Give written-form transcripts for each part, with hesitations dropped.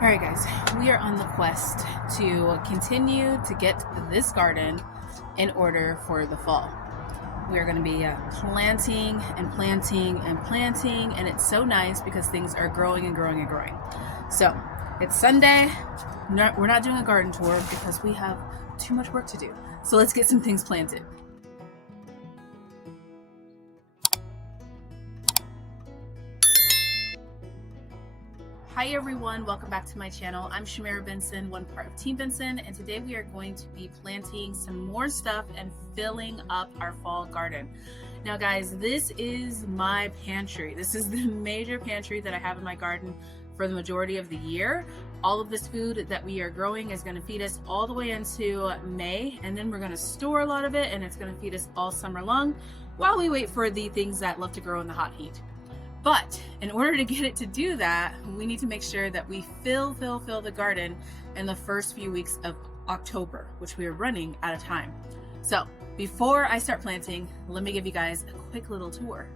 Alright guys, we are on the quest to continue to get this garden in order for the fall. We are going to be planting and planting and planting, and it's so nice because things are growing and growing and growing. So it's Sunday. We're not doing a garden tour because we have too much work to do. So let's get some things planted. Hi everyone, welcome back to my channel. I'm Shamira Benson, one part of Team Benson, and today we are going to be planting some more stuff and filling up our fall garden. Now guys, this is my pantry. This is the major pantry that I have in my garden for the majority of the year. All of this food that we are growing is going to feed us all the way into May, and then we're going to store a lot of it, and it's going to feed us all summer long while we wait for the things that love to grow in the hot heat. But in order to get it to do that, we need to make sure that we fill the garden in the first few weeks of October, which we are running out of time. So before I start planting, let me give you guys a quick little tour.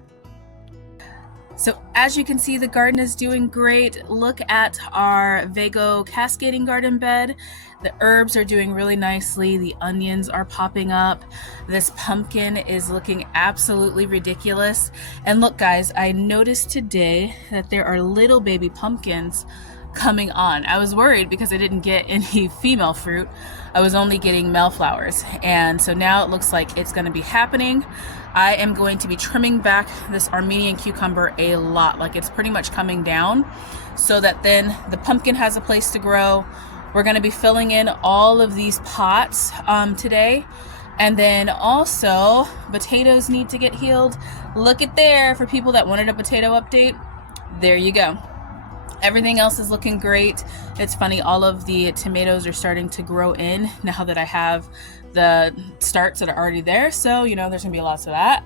So as you can see, the garden is doing great. Look at our Vago cascading garden bed. The herbs are doing really nicely. The onions are popping up. This pumpkin is looking absolutely ridiculous. And look guys, I noticed today that there are little baby pumpkins coming on. I was worried because I didn't get any female fruit. I was only getting male flowers. And so now it looks like it's going to be happening. I am going to be trimming back this Armenian cucumber a lot. Like, it's pretty much coming down so that then the pumpkin has a place to grow. We're going to be filling in all of these pots today. And then also potatoes need to get healed. Look at there, for people that wanted a potato update. There you go. Everything else is looking great. It's funny, all of the tomatoes are starting to grow in now that I have the starts that are already there. So, you know, there's gonna be lots of that.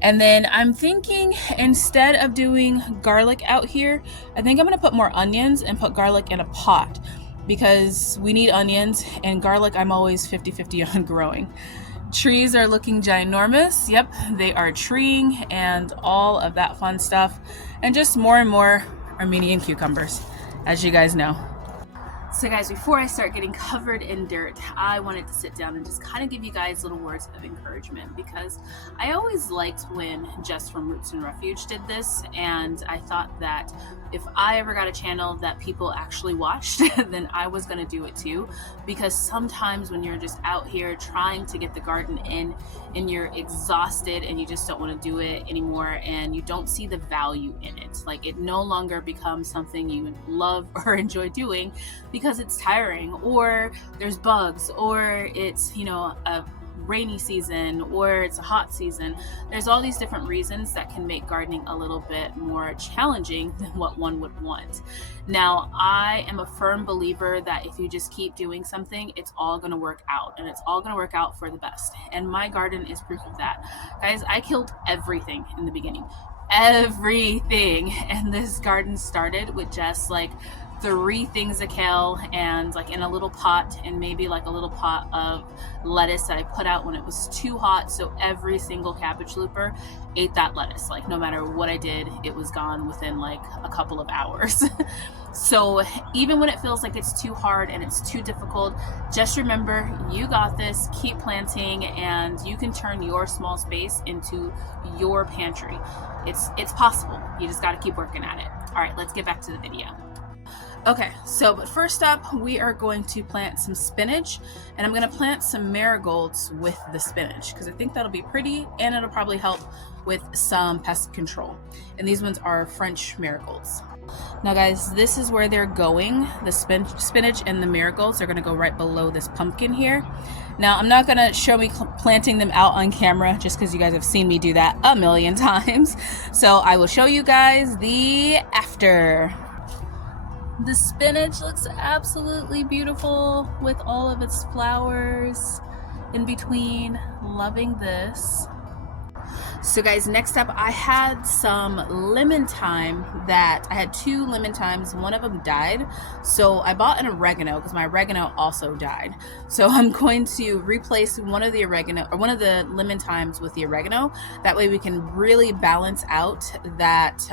And then I'm thinking, instead of doing garlic out here, I think I'm gonna put more onions and put garlic in a pot because we need onions, and garlic I'm always 50-50 on growing. Trees are looking ginormous. Yep, they are treeing and all of that fun stuff. And just more and more Armenian cucumbers, as you guys know. So guys, before I start getting covered in dirt, I wanted to sit down and just kind of give you guys little words of encouragement, because I always liked when Jess from Roots and Refuge did this, and I thought that if I ever got a channel that people actually watched, then I was going to do it too, because sometimes when you're just out here trying to get the garden in and you're exhausted and you just don't want to do it anymore and you don't see the value in it, like it no longer becomes something you love or enjoy doing because it's tiring, or there's bugs, or it's, you know, a rainy season, or it's a hot season. There's all these different reasons that can make gardening a little bit more challenging than what one would want. Now, I am a firm believer that if you just keep doing something, it's all going to work out, and it's all going to work out for the best. And my garden is proof of that. Guys, I killed everything in the beginning. Everything. And this garden started with just like 3 things of kale and like in a little pot, and maybe like a little pot of lettuce that I put out when it was too hot. So every single cabbage looper ate that lettuce. Like, no matter what I did, it was gone within like a couple of hours. So even when it feels like it's too hard and it's too difficult, just remember, you got this. Keep planting, and you can turn your small space into your pantry. It's possible. You just got to keep working at it. All right, let's get back to the video. Okay, so but first up, we are going to plant some spinach, and I'm going to plant some marigolds with the spinach because I think that'll be pretty, and it'll probably help with some pest control. And these ones are French marigolds. Now guys, this is where they're going. The spinach and the marigolds are going to go right below this pumpkin here. Now, I'm not going to show me planting them out on camera just because you guys have seen me do that a million times. So I will show you guys the after. The spinach looks absolutely beautiful with all of its flowers in between. Loving this. So guys, next up I had some lemon thyme that I had 2 lemon thymes. One of them died. So I bought an oregano because my oregano also died. So I'm going to replace one of the oregano or one of the lemon thymes with the oregano. That way we can really balance out that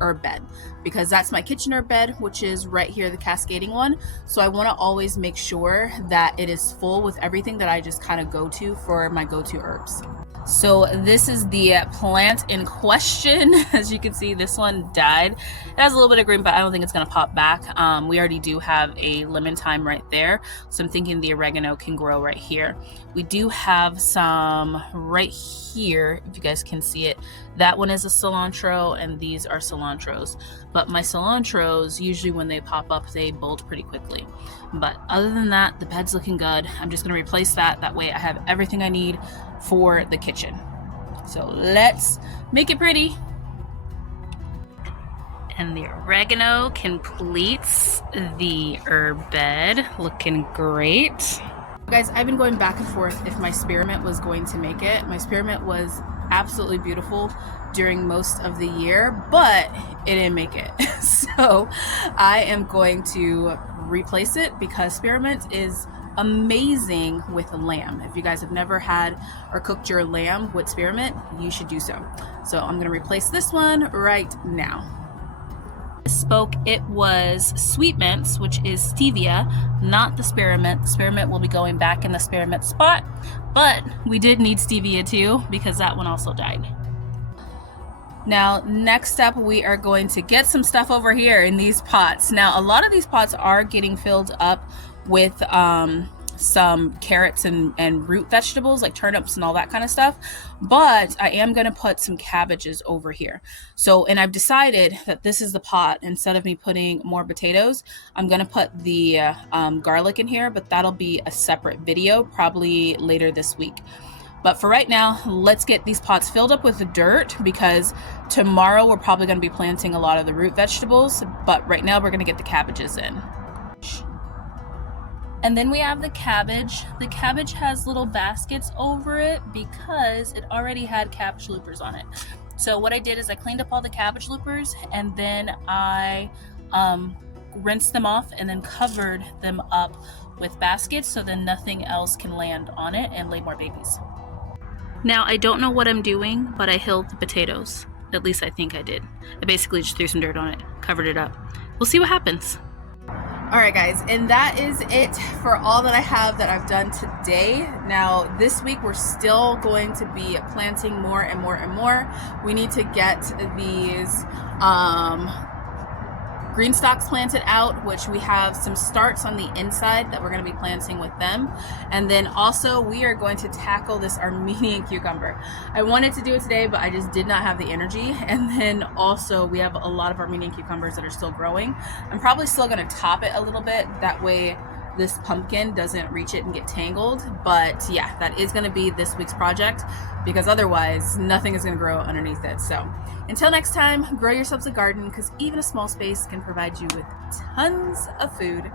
herb bed, because that's my kitchen herb bed, which is right here, the cascading one. So I want to always make sure that it is full with everything that I just kind of go to for my go-to herbs. So this is the plant in question. As you can see, this one died. It has a little bit of green, but I don't think it's going to pop back. We already do have a lemon thyme right there, so I'm thinking the oregano can grow right here. We do have some right here, if you guys can see it. That one is a cilantro, and these are cilantros. But my cilantros, usually when they pop up, they bolt pretty quickly. But other than that, the bed's looking good. I'm just going to replace that. That way I have everything I need for the kitchen. So let's make it pretty. And the oregano completes the herb bed, looking great. Guys, I've been going back and forth if my spearmint was going to make it. My spearmint was absolutely beautiful during most of the year, but it didn't make it. So I am going to replace it because spearmint is amazing with lamb. If you guys have never had or cooked your lamb with spearmint, you should do so. So I'm gonna replace this one right now. Spoke, it was sweet mints, which is stevia, not the spearmint. The spearmint will be going back in the spearmint spot, but we did need stevia too because that one also died. Now, next up, we are going to get some stuff over here in these pots. Now, a lot of these pots are getting filled up with some carrots and root vegetables like turnips and all that kind of stuff, but I am going to put some cabbages over here. So, and I've decided that this is the pot. Instead of me putting more potatoes, I'm going to put the garlic in here, but that'll be a separate video probably later this week. But for right now, let's get these pots filled up with the dirt, because tomorrow we're probably going to be planting a lot of the root vegetables, but right now we're going to get the cabbages in. And then we have the cabbage. The cabbage has little baskets over it because it already had cabbage loopers on it. So what I did is I cleaned up all the cabbage loopers, and then I rinsed them off and then covered them up with baskets so then nothing else can land on it and lay more babies. Now, I don't know what I'm doing, but I hilled the potatoes. At least I think I did. I basically just threw some dirt on it, covered it up. We'll see what happens. All right, guys, and that is it for all that I have that I've done today. Now, this week we're still going to be planting more and more and more. We need to get these green stalks planted out, which we have some starts on the inside that we're going to be planting with them. And then also we are going to tackle this Armenian cucumber. I wanted to do it today, but I just did not have the energy. And then also we have a lot of Armenian cucumbers that are still growing. I'm probably still going to top it a little bit. That way this pumpkin doesn't reach it and get tangled. But yeah, that is going to be this week's project, because otherwise nothing is going to grow underneath it. So until next time, grow yourselves a garden, because even a small space can provide you with tons of food.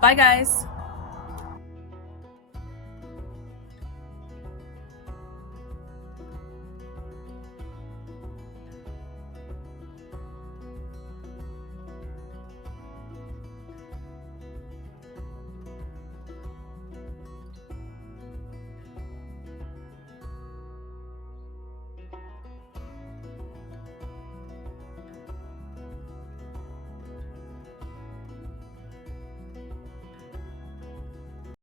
Bye, guys.